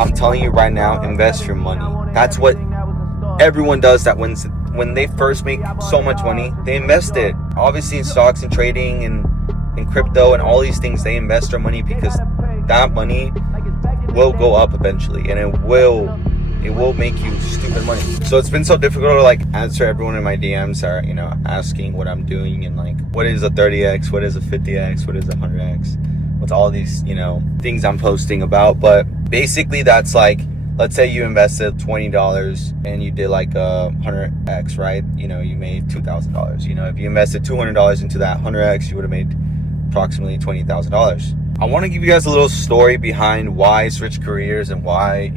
I'm telling you right now, invest your money. That's what everyone does. That when they first make so much money, they invest it. Obviously in stocks and trading and in crypto and all these things, they invest their money because that money will go up eventually, and it will make you stupid money. So it's been so difficult to like answer everyone in my DMs are, asking what I'm doing and like what is a 30x, what is a 50x, what is a 100x, what's all these, things I'm posting about. But basically that's like, let's say you invested $20 and you did like a 100x, right? You made $2,000. If you invested $200 into that 100x, you would have made approximately $20,000. I want to give you guys a little story behind why I switched careers and why,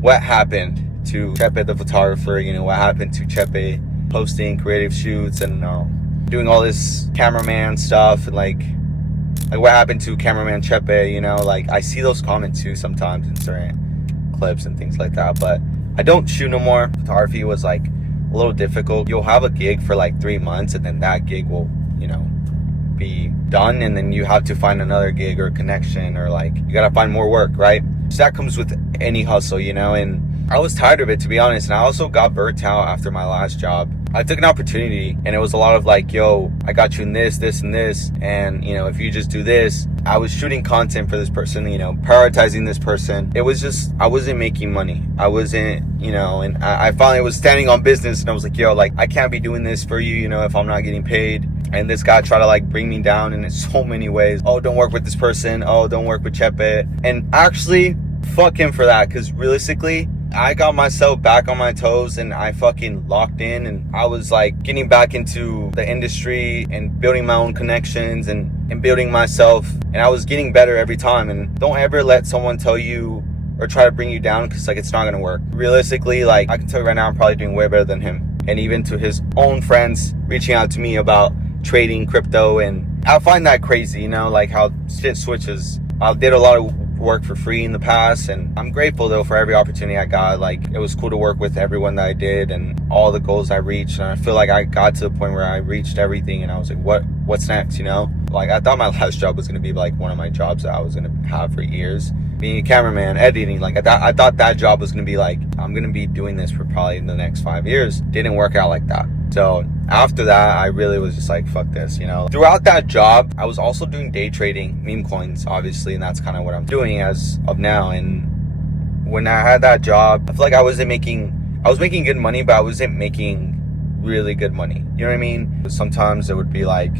what happened to Chepe the photographer, what happened to Chepe posting creative shoots and doing all this cameraman stuff, and like what happened to cameraman Chepe, like I see those comments too sometimes in certain clips and things like that, but I don't shoot no more. Photography was like a little difficult. You'll have a gig for like 3 months and then that gig will, be done, and then you have to find another gig or connection, or like you gotta find more work, right? So that comes with any hustle, and I was tired of it, to be honest, and I also got burnt out after my last job. I took an opportunity and it was a lot of like, yo, I got you in this and this, and if you just do this. I was shooting content for this person, prioritizing this person. It was just, I wasn't making money. I wasn't, and I finally was standing on business, and I was like, yo, like I can't be doing this for you, if I'm not getting paid. And this guy tried to like bring me down in so many ways. Oh, don't work with this person. Oh, don't work with Chepe. And actually, fuck him for that, because realistically, I got myself back on my toes and I fucking locked in, and I was like getting back into the industry and building my own connections and building myself, and I was getting better every time. And don't ever let someone tell you or try to bring you down, because like it's not gonna work. Realistically, like I can tell you right now, I'm probably doing way better than him. And even to his own friends reaching out to me about trading crypto, and I find that crazy, like how shit switches. I did a lot of work for free in the past, and I'm grateful though for every opportunity I got. Like it was cool to work with everyone that I did and all the goals I reached, and I feel like I got to the point where I reached everything, and I was like, what's next? Like I thought my last job was going to be like one of my jobs that I was going to have for years, being a cameraman, editing. Like I thought that job was going to be like, I'm going to be doing this for probably the next 5 years. Didn't work out like that. So after that, I really was just like, fuck this, Throughout that job, I was also doing day trading, meme coins, obviously, and that's kind of what I'm doing as of now. And when I had that job, I feel like I was making good money, but I wasn't making really good money. You know what I mean? Sometimes it would be like,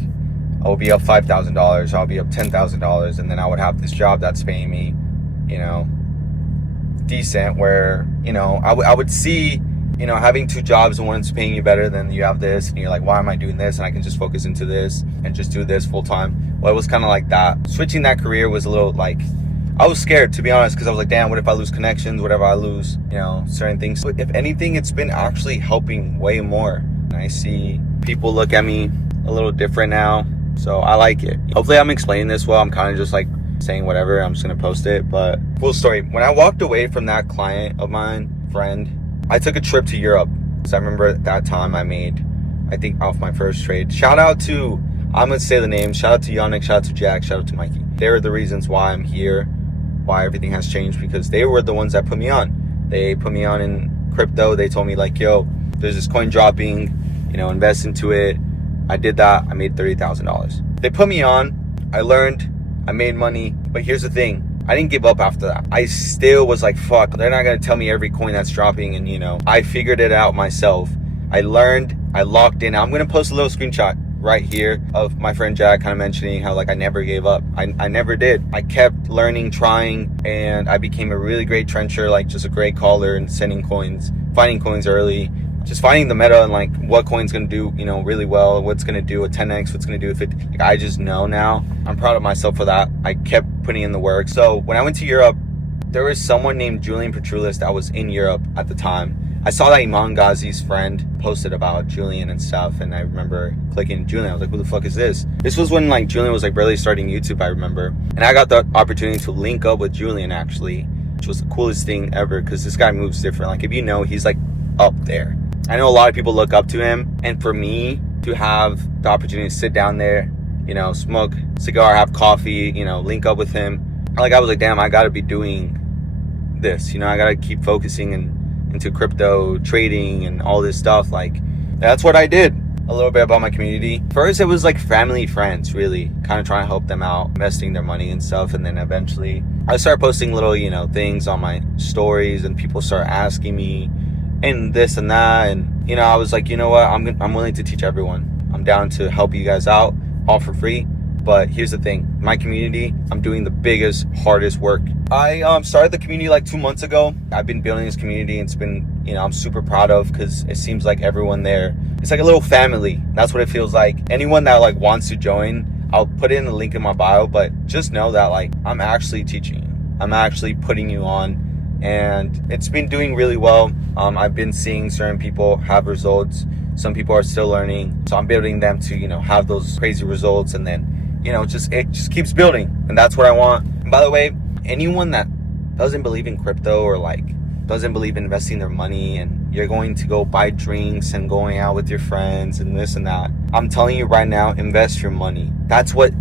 I would be up $5,000, I'll be up $10,000, and then I would have this job that's paying me, decent, where, I would see, having 2 jobs and one's paying you better than you have this, and you're like, why am I doing this? And I can just focus into this and just do this full time. Well, it was kind of like that. Switching that career was a little like, I was scared, to be honest, because I was like, damn, what if I lose connections? What if I lose, certain things? But if anything, it's been actually helping way more. And I see people look at me a little different now, so I like it. Hopefully I'm explaining this well. I'm kind of just like saying whatever. I'm just going to post it. But full story. When I walked away from that client of mine, friend, I took a trip to Europe. So I remember at that time I made, I think, off my first trade. Shout out to, I'm going to say the names. Shout out to Yannick, shout out to Jack, shout out to Mikey. They're the reasons why I'm here, why everything has changed, because they were the ones that put me on. They put me on in crypto. They told me like, yo, there's this coin dropping, invest into it. I did that. I made $30,000. They put me on. I learned. I made money. But here's the thing. I didn't give up after that. I still was like, fuck, they're not going to tell me every coin that's dropping. And, I figured it out myself. I learned. I locked in. I'm going to post a little screenshot right here of my friend Jack kind of mentioning how like I never gave up. I never did. I kept learning, trying, and I became a really great trencher, like just a great caller and sending coins, finding coins early, just finding the meta and like what coin's gonna do, really well, what's gonna do a 10x, what's gonna do a 50. Like, I just know now. I'm proud of myself for that. I kept putting in the work. So when I went to Europe, there was someone named Julian Petrulis that was in Europe at the time. I saw that Iman Ghazi's friend posted about Julian and stuff, and I remember clicking Julian. I was like, who the fuck is this? This was when like Julian was like barely starting YouTube, I remember. And I got the opportunity to link up with Julian actually, which was the coolest thing ever, because this guy moves different. Like if he's like up there. I know a lot of people look up to him, and for me to have the opportunity to sit down there, smoke cigar, have coffee, link up with him, like I was like, damn, I gotta be doing this. You know, I gotta keep focusing into crypto trading and all this stuff. Like, that's what I did. A little bit about my community. First, it was like family, friends, really kind of trying to help them out, investing their money and stuff. And then eventually I started posting little, you know, things on my stories, and people start asking me and this and that. And, you know, I was like, you know what, I'm willing to teach everyone. I'm down to help you guys out, all for free. But here's the thing, my community, I'm doing the biggest, hardest work. I started the community like 2 months ago. I've been building this community, and it's been, you know, I'm super proud of, because it seems like everyone there, it's like a little family. That's what it feels like. Anyone that like wants to join, I'll put in the link in my bio, but just know that like I'm actually teaching you. I'm actually putting you on, and it's been doing really well. I've been seeing certain people have results. Some people are still learning. So I'm building them to, you know, have those crazy results, and then, you know, it just keeps building, and that's what I want. And by the way, anyone that doesn't believe in crypto, or like doesn't believe in investing their money, and you're going to go buy drinks and going out with your friends and this and that, I'm telling you right now, invest your money. That's what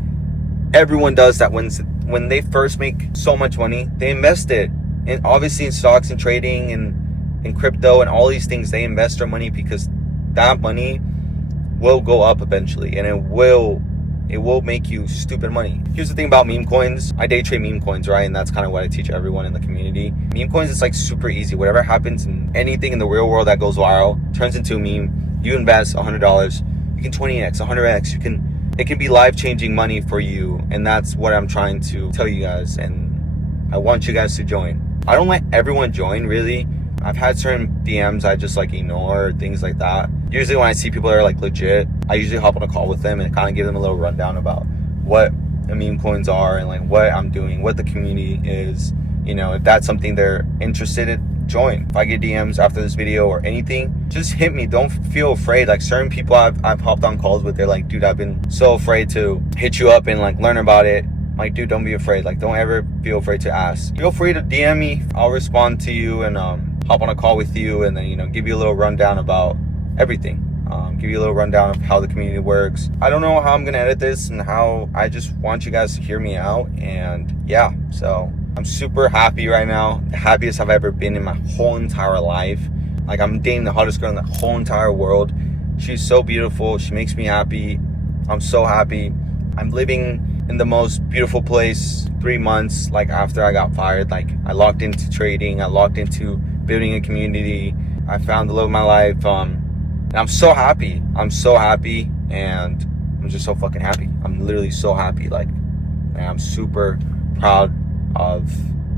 everyone does. That when they first make so much money, they invest it, and obviously in stocks and trading and in crypto and all these things. They invest their money because that money will go up eventually, and it will make you stupid money. Here's the thing about meme coins. I day trade meme coins, right? And that's kind of what I teach everyone in the community. Meme coins is like super easy. Whatever happens in anything in the real world that goes viral turns into a meme. You invest $100, you can 20x, 100x. It can be life-changing money for you, and that's what I'm trying to tell you guys. And I want you guys to join. I don't let everyone join, really. I've had certain DMs I just like ignore, things like that. Usually when I see people that are like legit, I usually hop on a call with them and kind of give them a little rundown about what the meme coins are, and like what I'm doing, what the community is. You know, if that's something they're interested in, join. If I get DMs after this video or anything, just hit me. Don't feel afraid. Like certain people I've hopped on calls with, they're like, dude, I've been so afraid to hit you up and like learn about it. Like, dude, don't be afraid. Like, don't ever feel afraid to ask. Feel free to DM me. I'll respond to you and hop on a call with you, and then, you know, give you a little rundown about everything. Give you a little rundown of how the community works. I don't know how I'm gonna edit this, and how I just want you guys to hear me out. And yeah, so I'm super happy right now. The happiest I've ever been in my whole entire life. Like, I'm dating the hottest girl in the whole entire world. She's so beautiful. She makes me happy. I'm so happy. I'm living in the most beautiful place. 3 months like after I got fired, like I locked into trading, I locked into building a community. I found the love of my life, and I'm so happy. I'm so happy, and I'm just so fucking happy. I'm literally so happy. Like, man, I'm super proud of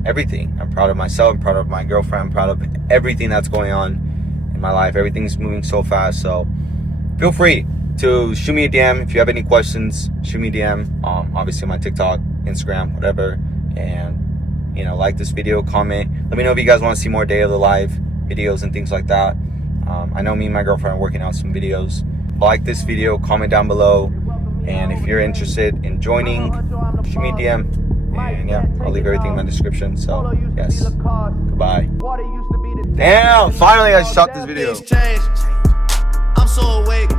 everything. I'm proud of myself. I'm proud of my girlfriend. I'm proud of everything that's going on in my life. Everything's moving so fast. So feel free to shoot me a DM if you have any questions. Shoot me a DM. Obviously on my TikTok, Instagram, whatever. And, you know, like this video, comment. Let me know if you guys want to see more day of the life videos and things like that. I know me and my girlfriend are working on some videos. Like this video, comment down below. And if you're interested in joining, shoot me a DM. And yeah, I'll leave everything in my description. So, yes. Goodbye. Damn, finally I shot this video. I'm so awake.